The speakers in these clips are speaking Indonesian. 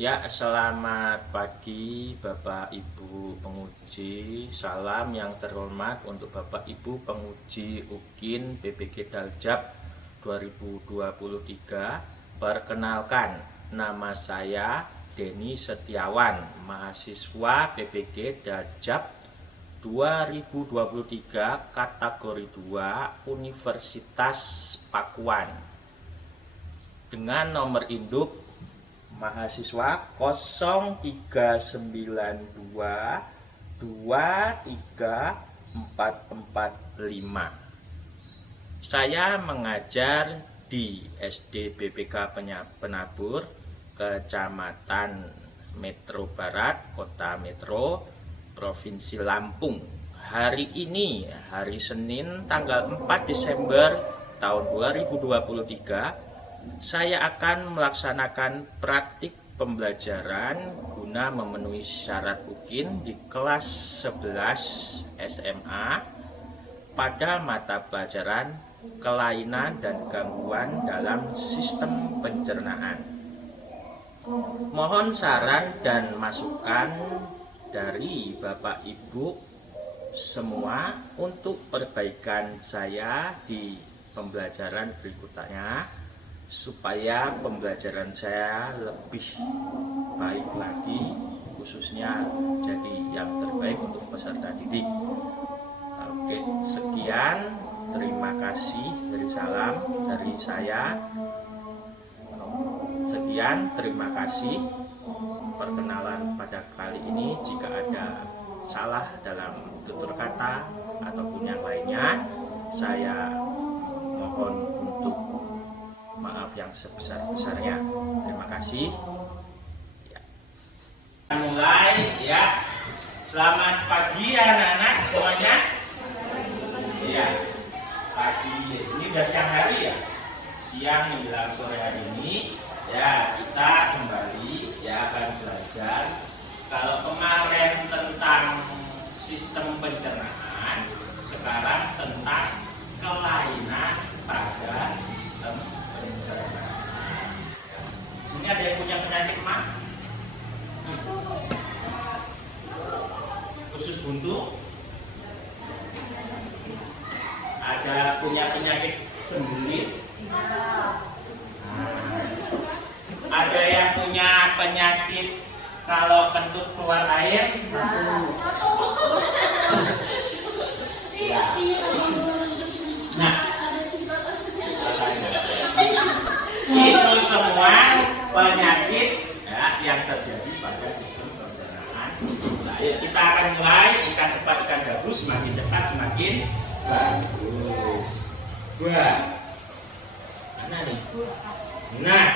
Ya, selamat pagi Bapak Ibu penguji. Salam yang terhormat untuk Bapak Ibu penguji UKIN PPG Daljab 2023. Perkenalkan, nama saya Denny Setiawan, mahasiswa PPG Daljab 2023 kategori 2 Universitas Pakuan dengan nomor induk mahasiswa 0392234445. Saya mengajar di SD BPK Penabur, Kecamatan Metro Barat, Kota Metro, Provinsi Lampung. Hari ini, hari Senin, tanggal 4 Desember tahun 2023, saya akan melaksanakan praktik pembelajaran guna memenuhi syarat UKIN di kelas 11 SMA pada mata pelajaran kelainan dan gangguan dalam sistem pencernaan. Mohon saran dan masukan dari Bapak Ibu semua untuk perbaikan saya di pembelajaran berikutnya, supaya pembelajaran saya lebih baik lagi, khususnya jadi yang terbaik untuk peserta didik. Oke, sekian, terima kasih, salam dari saya. Sekian, terima kasih. Perkenalan pada kali ini, jika ada salah dalam tutur kata ataupun yang lainnya, saya mohon untuk maaf yang sebesar-besarnya. Terima kasih. Ya. Mulai ya. Selamat pagi anak-anak semuanya. Iya. Pagi. Ini udah siang hari ya. Siang menjelang sore hari ini ya, kita kembali ya akan belajar. Kalau kemarin tentang sistem pencernaan, sekarang tentang kelainan pada sistem pencernaan. Sini ada yang punya penyakit mah? Usus buntu? Ada punya penyakit sembelit? Ada yang punya penyakit kalau kentut keluar air? Ya. Nah, itu semua penyakit ya, yang terjadi pada sistem pencernaan. Nah, ayo kita akan mulai. Ikan cepat, ikan gabus, semakin cepat semakin bagus. Wah, mana nih? Nah,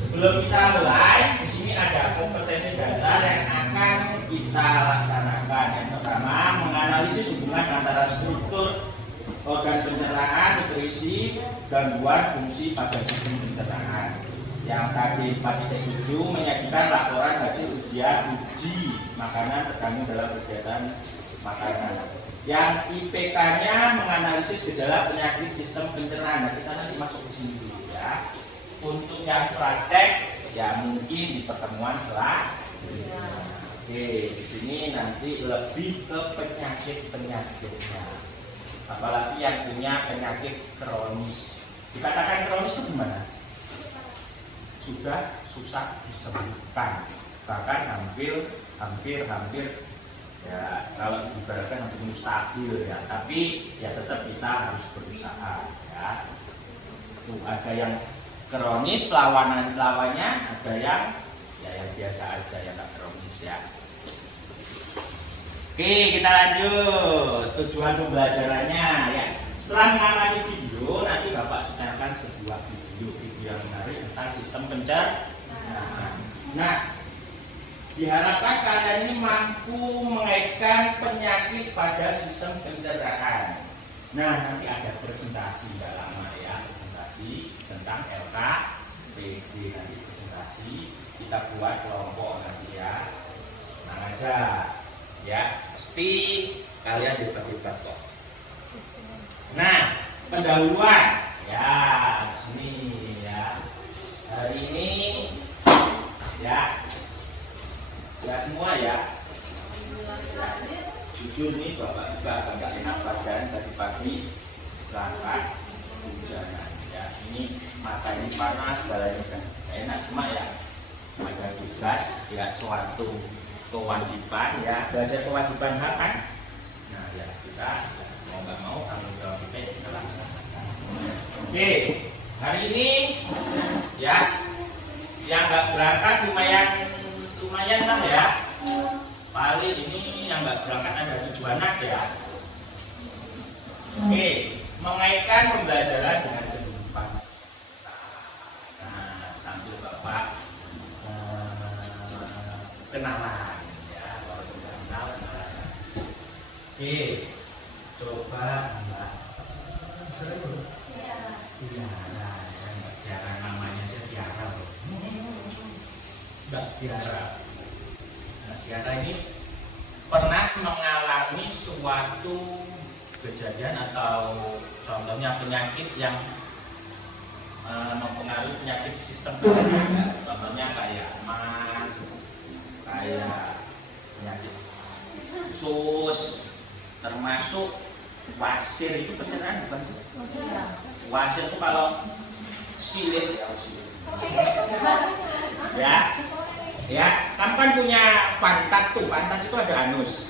sebelum kita mulai, di sini ada kompetensi dasar yang akan kita laksanakan. Yang pertama, menganalisis hubungan antara struktur organ pencernaan, nutrisi, gangguan fungsi pada sistem pencernaan. Yang tadi 4.7 menyajikan laporan hasil uji makanan terkandung dalam kegiatan makanan. Yang IPK-nya menganalisis gejala penyakit sistem pencernaan. Nah, kita nanti masuk ke sini dulu ya. Untuk yang praktek ya mungkin di pertemuan selanjutnya. Oke, di sini nanti lebih ke penyakit-penyakitnya. Apalagi yang punya penyakit kronis. Dikatakan kronis itu gimana? Sudah susah disembuhkan, bahkan hampir ya kalau diibaratkan hampir mustahil ya. Tapi ya tetap kita harus berusaha ya. Tuh, ada yang kronis lawannya, ada yang biasa aja yang tak kronis ya. Oke, kita lanjut. Tujuan pembelajarannya ya. Setelah mengamati video, nanti Bapak setelkan sebuah video yang menarik tentang sistem pencernaan. Nah, diharapkan kalian ini mampu mengaitkan penyakit pada sistem pencernaan. Nah, nanti ada presentasi, tidak lama ya, presentasi tentang LKPD. Nanti presentasi kita buat kelompok nanti ya. Tenang aja. Ya, pasti kalian hebat-hebat kok. Nah, pendahuluan ya, sini ya. Hari ini ini panas, segala ini kan enak, cuma ya ada tugas ya, suatu kewajiban ya, belajar kewajiban hak kan. Nah ya kita mau nggak mau tanggung jawab kita laksanakan. Oke, hari ini ya yang nggak berangkat lumayan lah ya. Paling ini yang nggak berangkat ada 7 anak ya. Oke, mengaitkan pembelajaran dengan kehidupan. Nah, sambil Bapak kenalan ya, kalau sudah kenal kenalan. Oke, coba Mbak. Tiara, namanya aja Tiara loh. Mbak Tiara. Nah, Tiara ini pernah mengalami suatu kejadian atau contohnya penyakit yang mempengaruhi penyakit sistem pencernaan. Contohnya kayak mah, kayak penyakit usus, termasuk wasir. Itu pencernaan bukan sih? Wasir itu kalau silit ya, silit. Ya, kamu kan punya pantat tuh, pantat itu ada anus,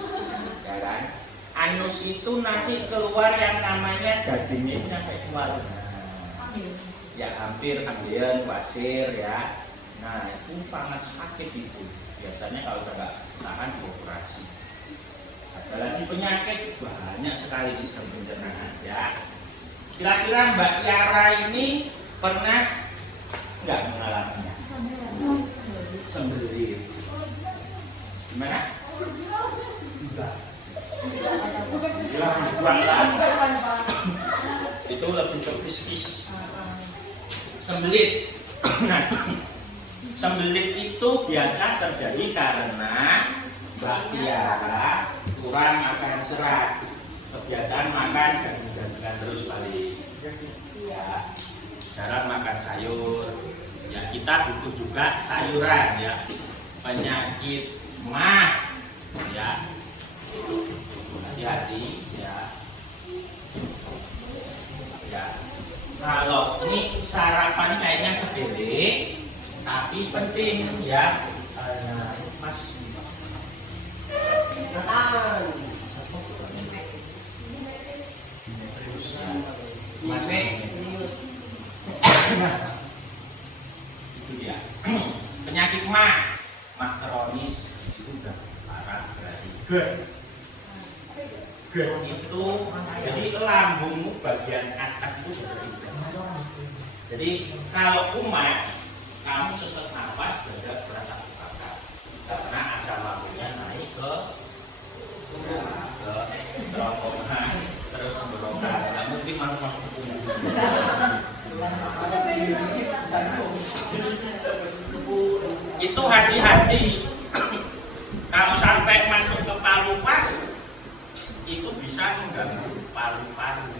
ya kan? Anus itu nanti keluar yang namanya dagingnya itu sampai keluar. Nah, ya hampir ambil wasir ya. Nah itu sangat sakit itu. Biasanya kalau nggak tahan dioperasi. Ada lagi penyakit banyak sekali sistem pencernaan ya. Kira-kira Mbak Tiara ini pernah nggak mengalaminya? Sembelit. Gimana? Enggak. Itu lebih ke piskis. Sembelit. Nah, sembelit itu biasa terjadi karena Mbak Tiara kurang makan serat. Kebiasaan makan ganti-gantian terus balik. Ya, jarang makan sayur. Ya kita butuh juga sayuran ya. Penyakit mah ya. Hati-hati ya. Ya. Kalau ini sarapan kayaknya sepele, tapi penting ya. Mas. Masih. Itu dia. Penyakit mah kronis itu udah parah berarti. GERD itu jadi lambungmu bagian atas itu seperti itu. Jadi kalau kumat, kamu sesak nafas dada berasa terbakar karena asam lambungnya naik ke kerongkongan terus membengkak. Nggak mungkin masuk ke tubuh. Itu hati-hati. Kalau sampai masuk ke paru-paru itu bisa mengganggu paru-paru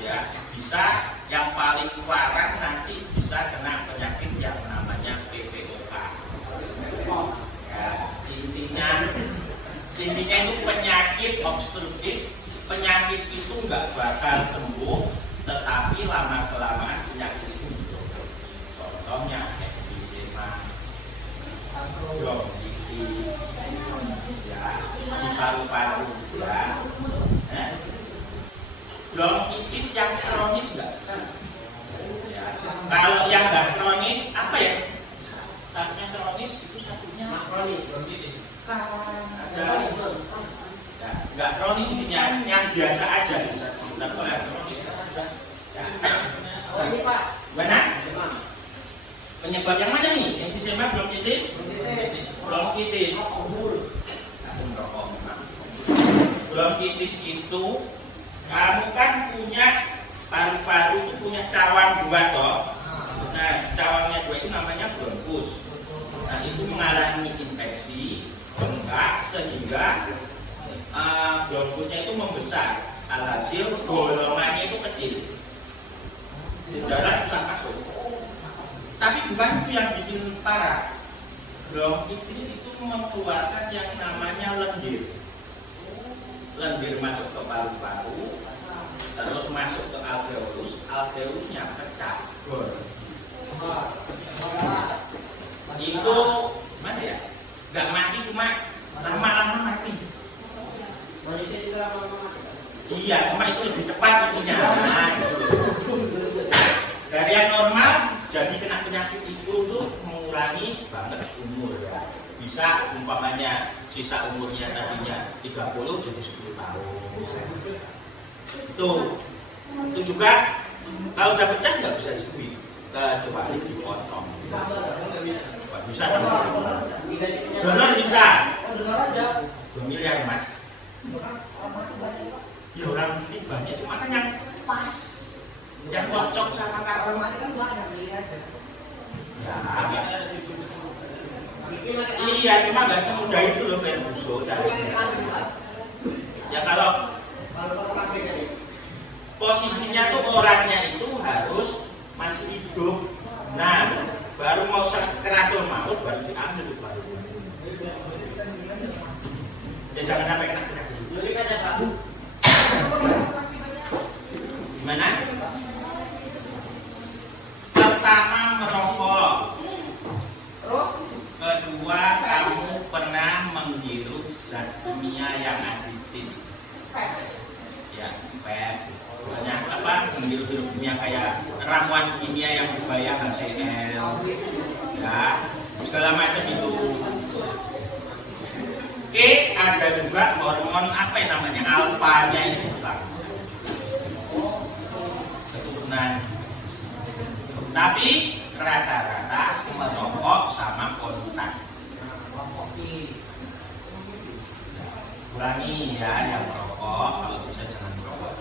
ya, bisa yang paling parah nanti bisa kena penyakit yang namanya PPOK ya. Intinya itu penyakit obstruktif. Penyakit itu nggak bakal sembuh, tetapi lama kelamaan penyakit itu berubah. Contohnya emfisema, bronkitis ya, di paru-paru ya. Bronkitis yang kronis enggak? Ya. Kalau yang enggak kronis apa ya? Sakitnya kronis itu sakitnya kronis bronkitis. Ada ya, enggak kronis intinya yang biasa aja bisa. Tapi kalau yang kronis ya. Ini Pak, mana? Penyebab yang mana nih? Emfisema, bronkitis? Bronkitis. Bronkitis itu kamu kan punya paru-paru itu punya cawang 2 toh. Nah, cawangnya 2 itu namanya bronkus. Nah, itu mengalami infeksi, bengkak sehingga bronkusnya itu membesar. Alhasil bolongannya itu kecil. Udara susah masuk. Tapi bukan itu yang bikin parah. Bronkitis itu mengeluarkan yang namanya lendir. Lendir masuk ke paru-paru, terus masuk ke alveolus, alveolusnya pecah, bor. itu gimana ya? Nggak mati, cuma lama-lama mati. Manusia juga lama-lama mati. Iya, cuma itu lebih cepat itunya. Nah, gitu. Dari yang normal jadi kena penyakit itu tuh mengurangi banget umur ya. Bisa umpamanya sisa umurnya tadinya 30 jadi 10 tahun. Itu juga kalau udah pecah nggak bisa disembuh, kecuali dipotong. Nggak bisa. Donor bisa. Miliar mas. Ya orang ini banyak, cuma kan yang pas, yang cocok sama kakak. Ya, iya, cuma nggak semudah itu loh Ferguson. Ya kalau posisinya tuh orangnya itu harus masih hidup. Nah, baru mau keratul maut baru diambil baru. Ya jangan sampai kena penyakit. Jadi kan ya Pak. Gimana? Pertama merokok. Terus? Kedua, kamu pernah menghirup zat kimia yang aditif. Ya, banyak apa? Menghirup kimia kayak ramuan kimia yang berbahaya HCl. Ya, segala macam itu. Oke, ada juga hormon apa yang namanya alfanya itu keturunan. Tapi rata-rata merokok sama polutan. Kurangi ya yang merokok, kalau bisa jangan merokok.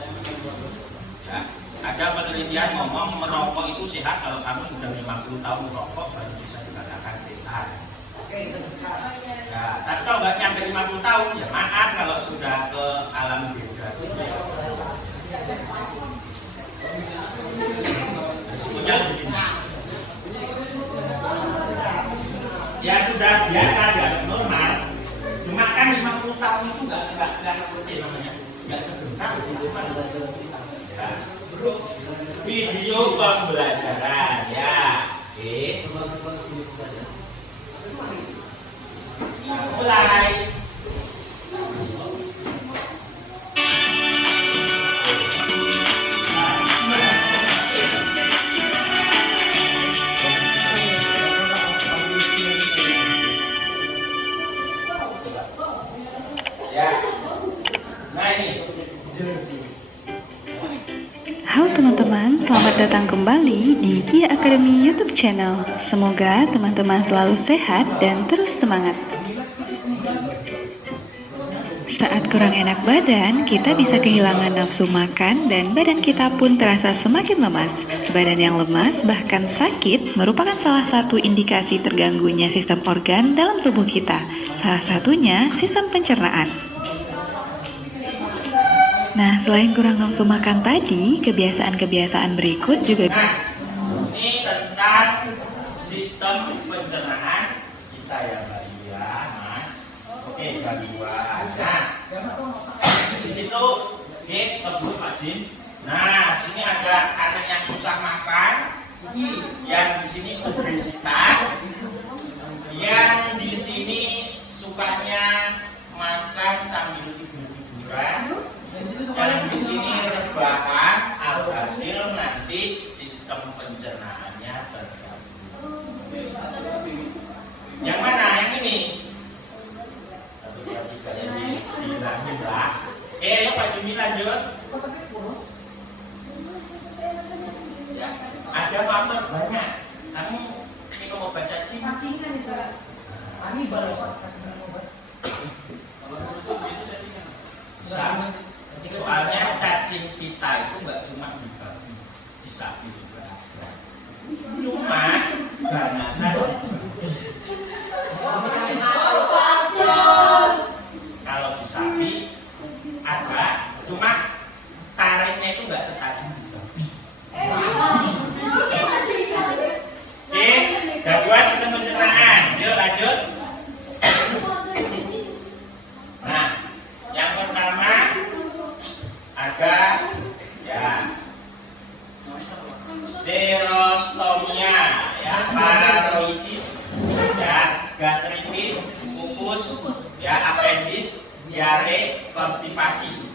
Ya, ada penelitian ngomong merokok itu sehat kalau kamu sudah 50 tahun merokok baru bisa dikatakan sehat. Ya, tapi kalau nggak nyampe 50 tahun, ya maaf kalau sudah ke alam beda. Risikonya begini. Ya sudah biasa dan normal. Cuma kan 50 tahun itu nggak namanya, nggak sebentar gitu kan. Ya. Video pembelajaran ya. Oke. Mulai. Ya. Nah ini. Halo teman-teman, selamat datang kembali di Kia Academy YouTube channel. Semoga teman-teman selalu sehat dan terus semangat. Saat kurang enak badan, kita bisa kehilangan nafsu makan dan badan kita pun terasa semakin lemas. Badan yang lemas, bahkan sakit, merupakan salah satu indikasi terganggunya sistem organ dalam tubuh kita. Salah satunya sistem pencernaan. Nah, selain kurang nafsu makan tadi, kebiasaan-kebiasaan berikut juga. Nah, ini tentang sistem pencernaan kita ya Mbak Iya, Mas. Oke, jam 2. Nah, di situ, oke, stop dulu Pak Jin. Nah, sini ada anak yang susah makan, yang di sini obesitas, yang di sini sukanya makan sambil tidur-tiduran. Yang di sini rebahan, alhasil nanti sistem pencernaannya terganggu. Yang mana? Yang ini? 1, 2, 3 yang dibilangin lah. Ayo Pak Jumi lanjut. Ya, ada faktor banyak. Kamu ini mau baca Cacingan itu. Kami baru sama. Soalnya cacing pita itu nggak cuma di babi, di sapi juga. Cuma ganasan kalau di sapi ada, cuma taringnya itu nggak setajam di babi. Oke, gangguan sistem pencernaan. Yuk lanjut. motivasi.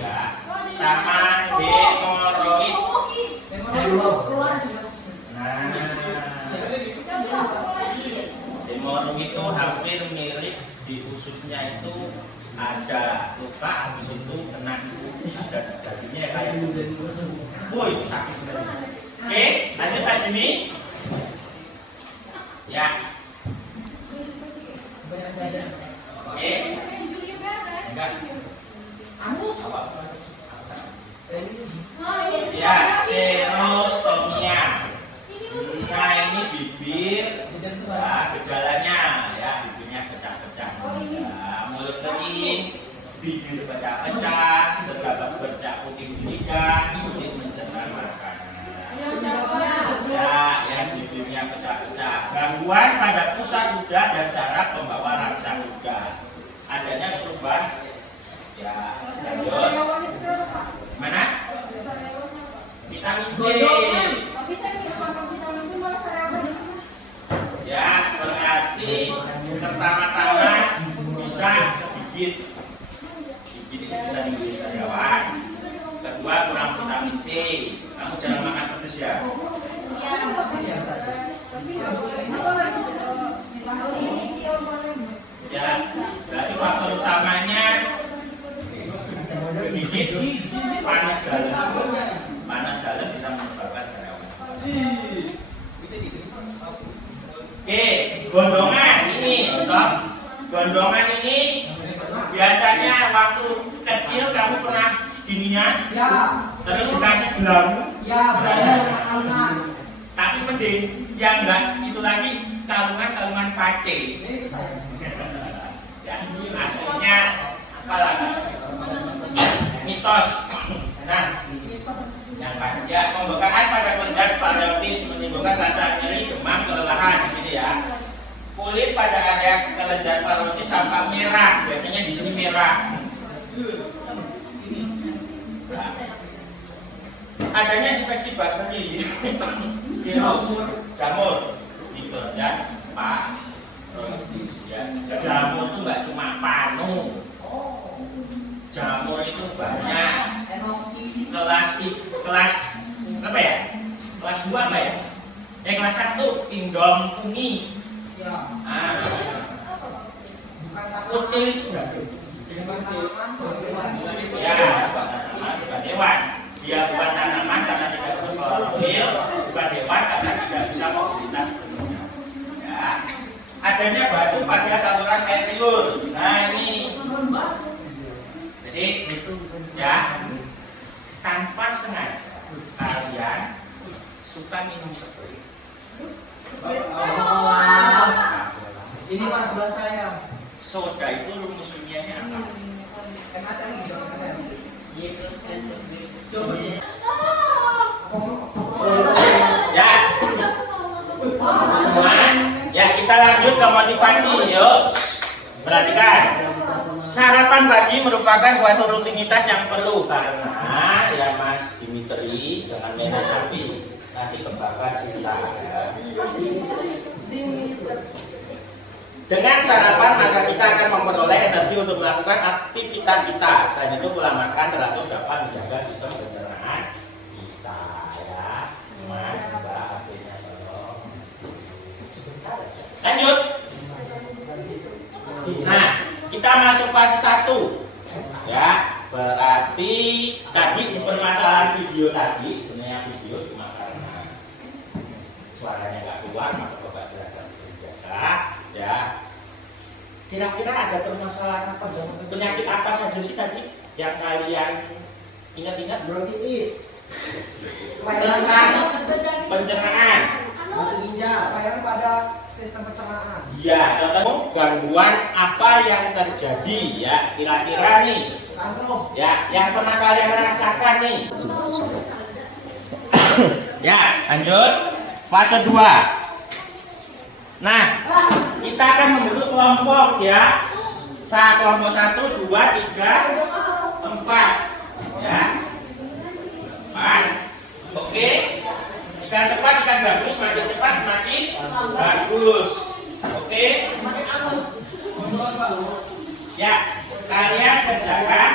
Ya, sama hemoroid. Nah, hemoroid itu hampir mirip di ususnya itu ada luka, habis itu kena ada dagingnya kayak itu. Woi, itu sakit sekali. Oke, lanjut Pak Jimmy. Ya. Oke. Enggak. Apa? Ya, serostomia. Nah, ini bibir. Nah, gejalanya ya, bibirnya pecah-pecah. Nah, mulut kering, bibir pecah-pecah, terdapat bercak putih juga, sulit mencerna makanan. Ya, yang bibirnya pecah-pecah. Gangguan pada pusat udah dan saraf pembawa rasa juga. Adanya perubahan. Ya, lanjut. Mana? Vitamin C. Ya, berarti pertama-tama bisa digigit. Gigit itu bisa digigit sariawan. Kedua, kurang vitamin C. Kamu jangan makan pedas ya. Ya, berarti faktor utamanya gigit, panas dalam. Panas dalam bisa menyebabkan sariawan. Oke, gondongan ini, stop. Gondongan ini biasanya waktu kecil kamu pernah gininya, Ya. terus dikasih belamu. Ya, benar makanan. Tapi mending yang enggak itu lagi kalungan pace. Ya, aslinya apalah? Mitos. Nah, yang ya pembekakan pada kelenjar pareotis menimbulkan rasa nyeri, demam, kelelahan di sini ya. Kulit pada area kelenjar pareotis tampak merah, biasanya di sini merah. Nah, adanya infeksi bakteri, virus, jamur, gitu ya, Pak. Ya, jamur itu nggak cuma panu. Jamur itu banyak. Kelas apa ya? Kelas 2 apa ya? Kelas 1 pindom fungi. Ya. Ah. Bukan Kutil itu enggak? Ya, bukan hewan. Dia bukan tanaman karena tidak berklorofil, bukan hewan karena tidak bisa mobilitas. Ya. Adanya batu pada saluran air liur. Nah, ini. Jadi, ya, tanpa sengaja kalian suka minum spray. Ini Mas sebelah saya. Soda itu rumus kimianya apa? Ya, semua. Ya, kita lanjut ke motivasi, yuk. Perhatikan. Sarapan pagi merupakan suatu rutinitas yang perlu karena ya Mas Dimitri jangan main api nanti kebakar kita. Ya. Dengan sarapan maka kita akan memperoleh energi untuk melakukan aktivitas kita. Selain itu pola makan teratur dapat menjaga sistem pencernaan kita. Ya, Mas, Mbak, artinya tolong. Lanjut. Nah, kita masuk fase 1. Ya, berarti tadi permasalahan video tadi sebenarnya video cuma karena suaranya nggak keluar maka coba jelaskan biasa. Ya, kira-kira ada permasalahan apa? Penyakit apa saja sih tadi yang kalian ingat-ingat? Bronkitis. Pencernaan. Ginjal, pelayanan pada sistem pencernaan. Ya, ketemu gangguan apa yang terjadi ya kira-kira nih. Kanker. Ya, yang pernah kalian rasakan nih. Ya, lanjut fase 2. Nah, kita akan membentuk kelompok ya. Kelompok 1, 2, 3, 4. Ya. 4. Oke. Ikan cepat, ikan bagus, semakin cepat semakin bagus. Oke. Makin anus. Ya, kalian kerjakan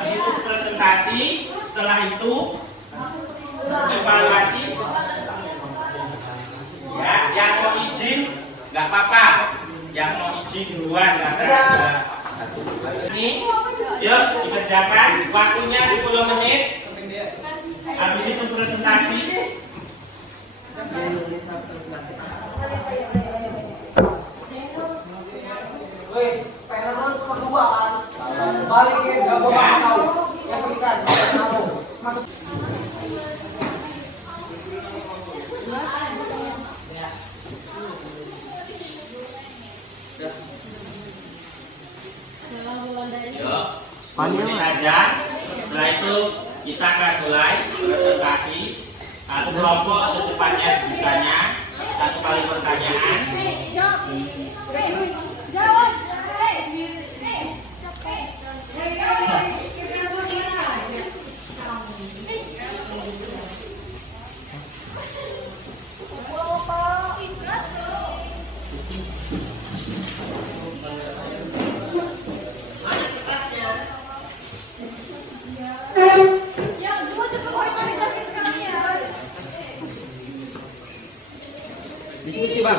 Habis itu presentasi, setelah itu evaluasi. Ya, yang mau izin nggak apa-apa. Yang mau izin duluan nggak ada. Ini, yuk dikerjakan. Waktunya 10 menit. Habis itu presentasi. Woi, pengen nonton skor 2 kan? Balikin, gak bawa tahu. Yang berikan, kamu. Masuk. Yuk, panggil aja. Setelah itu kita akan mulai presentasi. Satu kelompok secepatnya sebisanya. Satu kali pertanyaan. Diskusi bang.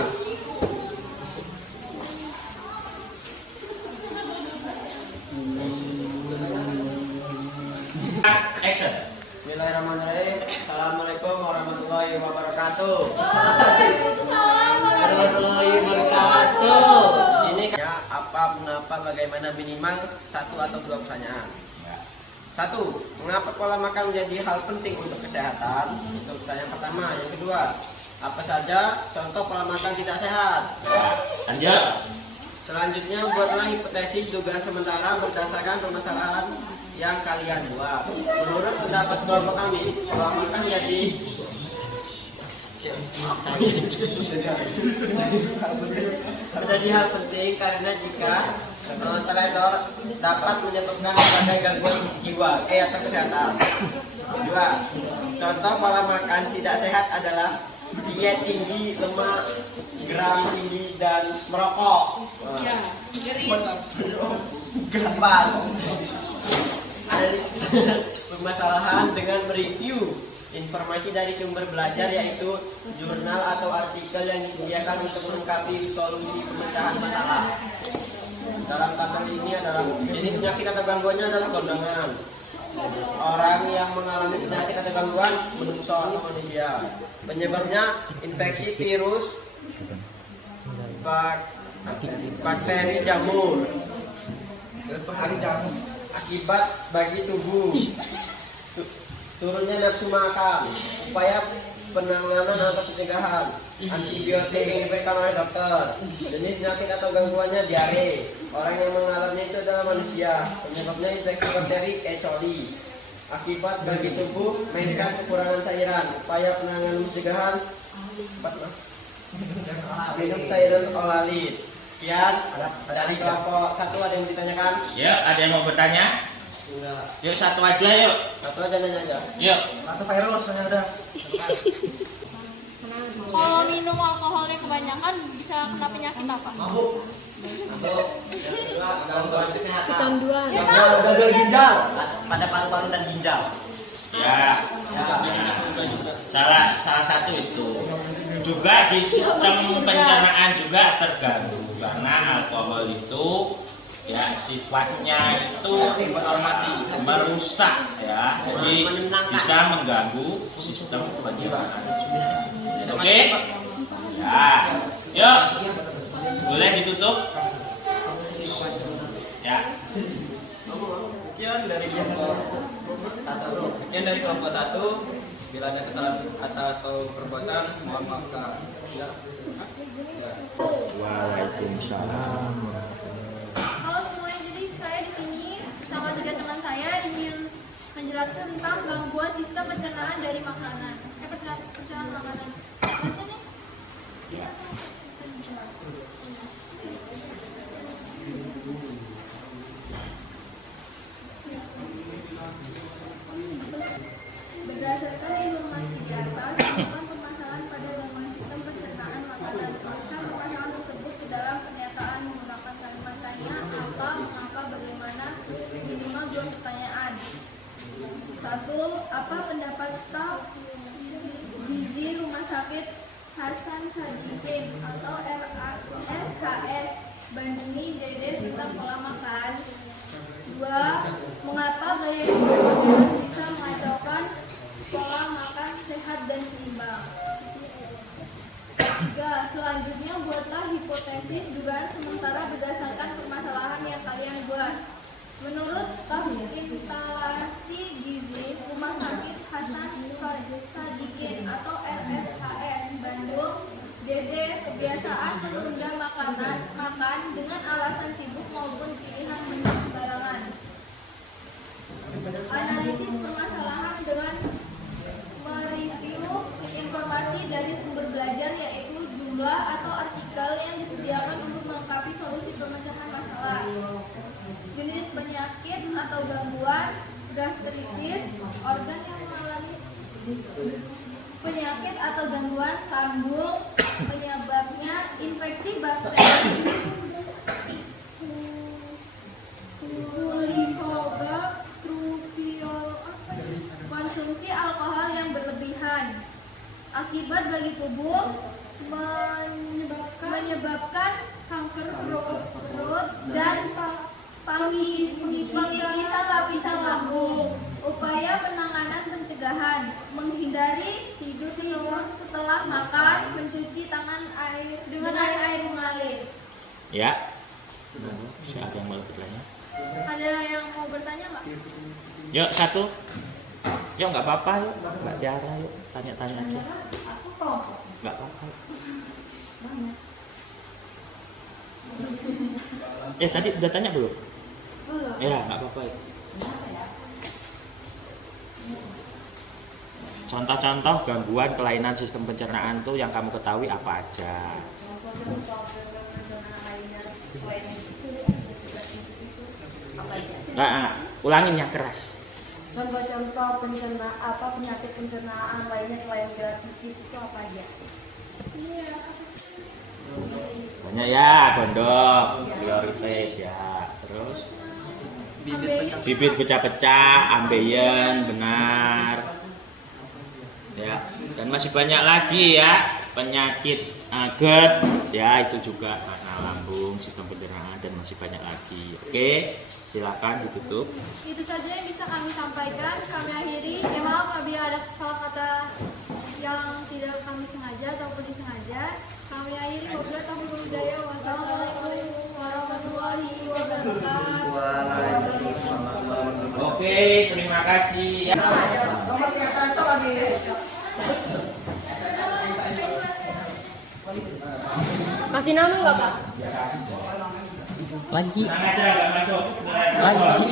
Action. Bismillahirrahmanirrahim. Assalamualaikum warahmatullahi wabarakatuh. Waalaikumsalam Warahmatullahi wabarakatuh. Ini ya apa, mengapa, bagaimana, minimal 1 atau 2 pertanyaan. 1. Mengapa pola makan menjadi hal penting untuk kesehatan? Itu pertanyaan pertama. Yang kedua, apa saja contoh pola makan tidak sehat? Lanjut. Selanjutnya, buatlah hipotesis dugaan sementara berdasarkan permasalahan yang kalian buat. Menurut pendapat kelompok kami, pola makan menjadi hal penting karena jika teledor dapat menyebabkan berbagai gangguan jiwa atau kesehatan. Kedua, contoh pola makan tidak sehat adalah diet tinggi, lemak, geram tinggi, dan merokok. Keempat, permasalahan dengan mereview informasi dari sumber belajar, yaitu jurnal atau artikel yang disediakan untuk melengkapi solusi pemecahan masalah. Dalam tabel ini adalah jenis penyakit atau gangguannya adalah kondangan. Orang yang mengalami penyakit atau gangguan menungso atau manusia. Penyebabnya infeksi virus, bakteri, jamur. Akibat bagi tubuh, turunnya nafsu makan. Upaya penanganan atau pencegahan, antibiotik yang diberikan oleh dokter. Jenis penyakit atau gangguannya diare. Orang yang mengalaminya itu adalah manusia. Penyebabnya infeksi bakteri E. coli. Akibat bagi tubuh, mainkan kekurangan cairan. Upaya penanganan pencegahan, minum cairan olalit. Sekian dari kelompok 1. Ada yang ditanyakan? Yuk, ada yang mau bertanya? Enggak. Yuk, satu aja yuk. Satu aja nanya aja. Yuk. Atau virus hanya ada. Kalau minum alkoholnya kebanyakan bisa kena penyakit apa? Mabuk. Yang kedua, gangguan kesehatan. Kecanduan. Gagal ginjal. Pada paru-paru dan ginjal. Ya. Salah satu itu. Juga di sistem pencernaan juga terganggu karena alkohol itu ya sifatnya itu merusak ya, jadi bisa mengganggu sistem pencernaan. Oke? Ya. Yuk. Boleh ditutup? Ya. Sekian dari kelompok 1. Bila ada kesalahan kata atau perbuatan, mohon maaf. Ya. Waalaikumsalam. Halo semuanya, jadi saya di sini bersama 3 teman saya ingin menjelaskan tentang gangguan sistem pencernaan dari makanan. Pencernaan makanan. Apa nih? Berdasarkan informasi di atas, merupakan permasalahan pada gangguan sistem pencernaan makanan. Masukkan permasalahan tersebut ke dalam pernyataan menggunakan kalimat tanya, apa, mengapa, bagaimana, minimal 2 pertanyaan. tentang pola makan. 2. Mengapa gaya hidup modern bisa mengacaukan pola makan sehat dan seimbang. 3. Selanjutnya buatlah hipotesis dugaan sementara berdasarkan permasalahan yang kalian buat. Menurut staf instalasi gizi Rumah Sakit Hasan Sadikin atau RSHS Bandung, DD kebiasaan menunda makan dengan alasan sibuk maupun pilihan menu sembarangan. Analisis permasalahan dengan mereview informasi dari sumber belajar, yaitu jumlah atau artikel yang disediakan untuk melengkapi solusi pemecahan masalah. Jenis penyakit atau gangguan gastritis, organ yang mengalami penyakit atau gangguan lambung, penyebabnya infeksi bakteri Helicobacter konsumsi alkohol yang berlebihan, akibat bagi tubuh, menyebabkan kanker perut dan pengirisan lapisan lambung. Upaya penanganan pencegahan: menghindari tidur setelah makan, mencuci tangan dengan air mengalir. Ya. Siapa yang mau bertanya? Ada yang mau bertanya nggak? Yuk satu. Yuk nggak apa-apa yuk. Mbak Tiara yuk tanya-tanya aja. Nggak apa-apa. Tadi udah tanya belum? Belum. Ya nggak apa-apa yuk. Contoh-contoh gangguan kelainan sistem pencernaan tuh yang kamu ketahui apa aja? Ulangin yang keras. Contoh-contoh penyakit pencernaan lainnya selain gastritis itu apa aja? Banyak ya, gondok, prioritas ya. Terus bibit pecah-pecah, ambeien, benar. Ya, dan masih banyak lagi ya penyakit GERD ya, itu juga karena lambung, sistem pencernaan, dan masih banyak lagi. Oke, silakan ditutup. Itu saja yang bisa kami sampaikan. Kami akhiri. Maaf apabila ada salah kata yang tidak kami sengaja ataupun disengaja. Kami akhiri. Wabillahi taufiq wal hidayah. Wassalamualaikum warahmatullahi wabarakatuh. Oke, terima kasih ya. Kasih nama nggak, Pak? Lagi. Tenang aja, nggak masuk. Lagi.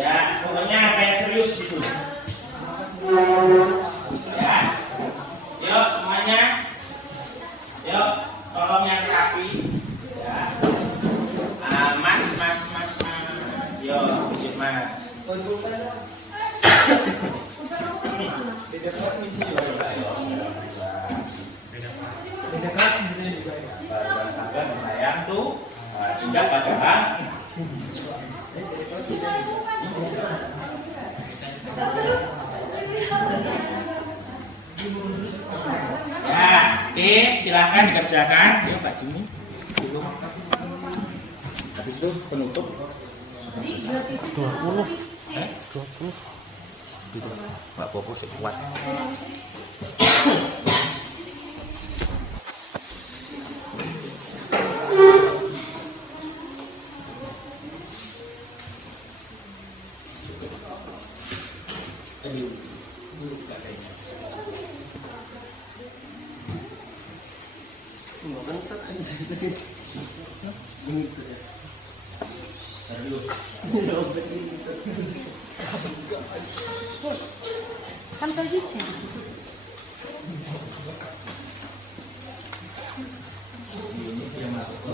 Ya, pokoknya kayak serius gitu. Ya, yuk semuanya. Yuk, tolong yang rapi. Ya. Mas. Yuk, mas. Sayang tuh indah padahal. Ya, oke, silakan dikerjakan. Yuk Pak Jimmy. Habis itu penutup 20. 20. Mbak Popo sih kuat. Serius. Kan tadi sih. Ini dia masuk ke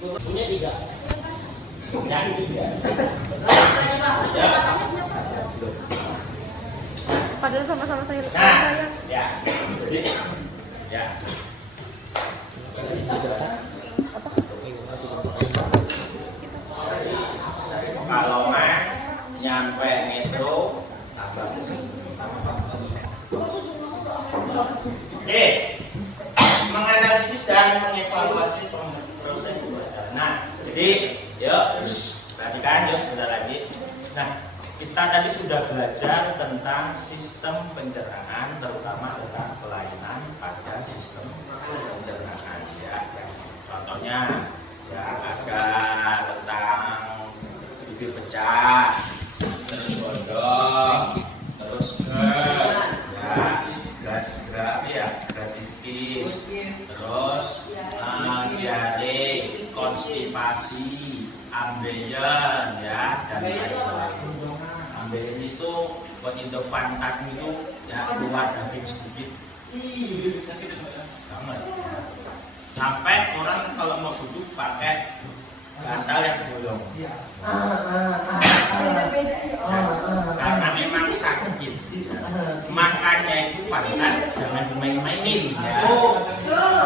Punya 3. Yang 3. Padahal sama-sama saya. Nah, ya. Jadi, ya. Pekalongan nyampe metro tambah. Oke, menganalisis dan mengevaluasi proses pembelajaran. Nah, jadi, yuk, perhatikan yuk sebentar lagi. Nah, kita tadi sudah belajar tentang sistem pencernaan, terutama tentang kelainan pada sistem pencernaan ya. Contohnya ya ada tentang bibir pecah, terus bodong, terus gratis, terus diare, konstipasi, ambeien ya dan lain-lain. Ambeien itu buat indofantak itu ya keluar daging sedikit, sakit banget. Sampai orang kalau mau duduk pakai bantal yang bolong. Karena memang sakit. Makanya itu pantat jangan dimain-mainin ya.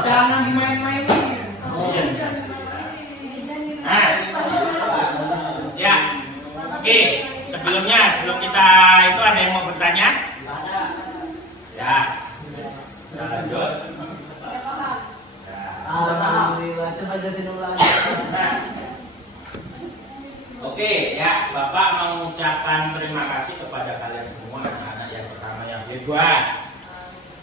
Jangan dimain-mainin. Nah, ya, oke. Sebelum kita itu ada yang mau bertanya? Ya, kita lanjut. Alhamdulillah, coba jelasin ulang. Oke, ya, Bapak mengucapkan terima kasih kepada kalian semua anak-anak yang pertama yang hebat,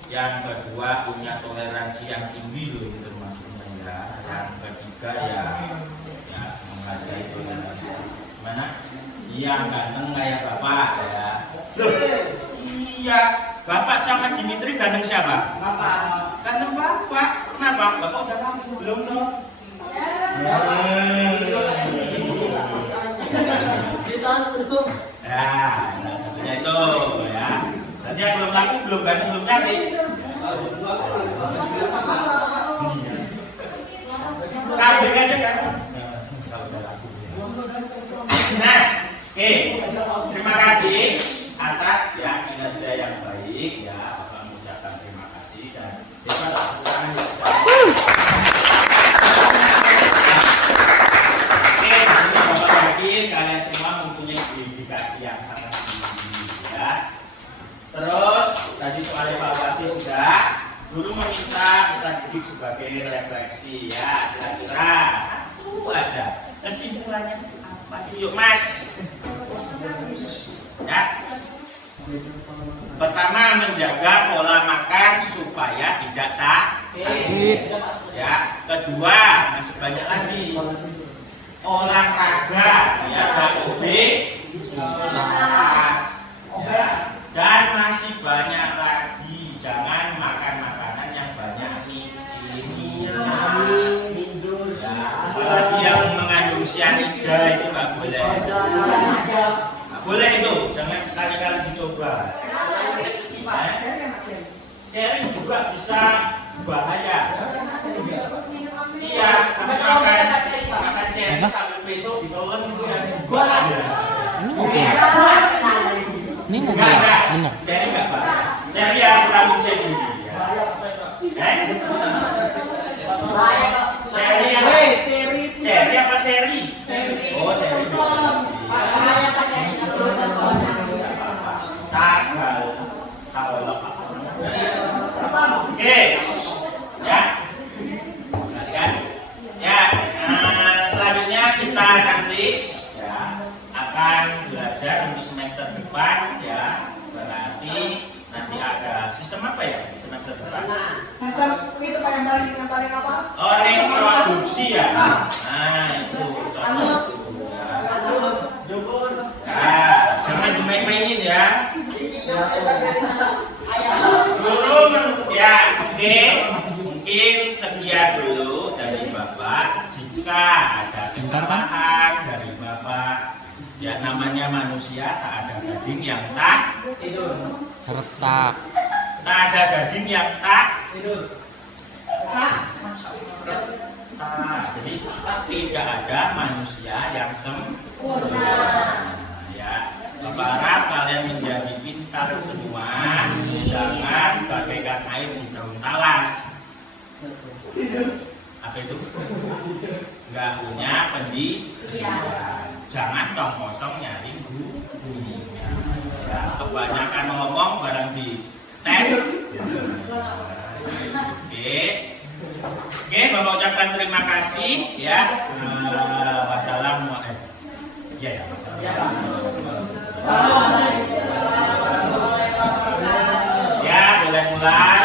yang kedua punya toleransi yang tinggi loh termasuknya ya, yang ketiga ya menghargai toleransi. Mana? Yang ganteng kayak Bapak ya. Iya, Bapak sama Dimitri ganteng siapa? Bapak. Ganteng Bapak. Kenapa? Bapak udah laku belum toh? Ya, tentunya itu ya. Nanti yang belum laku, belum ganteng, belum cantik. Kambing aja kan? Kalau udah laku. Nah, oke. Terima kasih atas ya kinerja yang baik ya. Bapak mengucapkan terima kasih dan hebat lakukan yang kalian semua mempunyai dedikasi yang sangat tinggi ya. Terus tadi soal evaluasi sudah, guru meminta peserta didik sebagai refleksi ya. Kira-kira satu aja kesimpulannya apa sih yuk Mas? Ya. Pertama, menjaga pola makan supaya tidak sakit. Ya. Kedua, masih banyak lagi. Olahraga ya, obesitas ya, dan masih banyak lagi. Jangan makan makanan yang banyak kimia ya, apalagi yang mengandung cyanida itu nggak boleh. Nggak boleh itu, jangan sekali-kali dicoba. Ceri juga bisa bahaya. Iya, tapi makan ceri sampai besok ditelan itu yang juga ada. Ini nggak Enggak, benar. ceri nggak bahaya. Ceri yang kamu ceri. Ceri apa seri? Oh, seri. Oke, ya. Perhatikan. Ya, selanjutnya kita nanti ya akan belajar untuk semester depan ya. Berarti nanti ada sistem apa ya semester depan? Sistem itu kayak paling apa? Oh, reproduksi ya. Nah, itu contoh. Ya, jangan dimain-mainin ya. Ya, oke. Mungkin sekian dulu dari Bapak. Jika ada kesalahan dari Bapak, ya namanya manusia tak ada daging yang tak Tidur. Retak. tak ada daging yang tak Tidur. jadi tidak ada manusia yang sempurna. Ya, Bapak harap kalian menjadi pintar semua. Jangan bagaikan air di daun talas. Apa itu? Nggak punya pendidikan. Jangan tong kosong nyari guru. Ya, kebanyakan ngomong barang di tes. Oke, Bapak ucapkan terima kasih ya. Wassalamualaikum. Ya. Ya, boleh mulai.